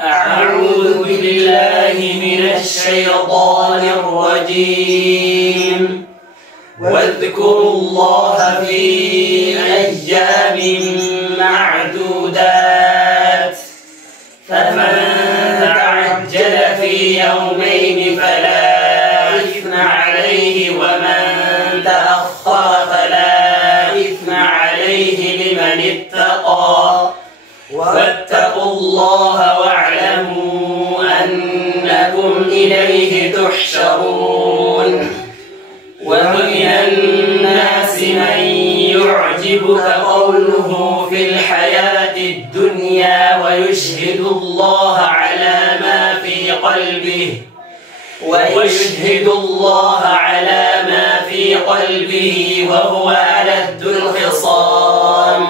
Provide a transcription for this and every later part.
أعوذ بالله من الشيطان الرجيم. واذكروا الله في أيام معدودات فمن تعجل في يومين فلا إثم عليه ومن تأخر فلا إثم عليه لمن اتقى واتقوا الله واعلموا أنكم إليه تحشرون. ومن الناس من يعجبك قوله في الحياة الدنيا ويشهد الله على ما في قلبه وهو ألد الخصام.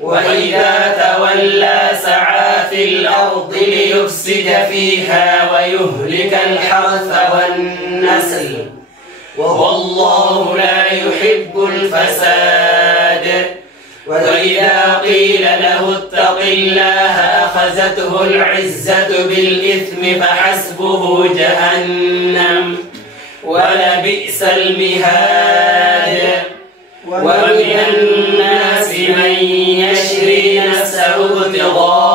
وإذا تولى سعى في الأرض ليفسد فيها ويهلك الحرث والنسل والله لا يحب الفساد. وإذا قيل له اتق الله أخذته العزة بالإثم فحسبه جهنم ولبئس المهاد. ومن الناس من يشري نفسه ابتغاء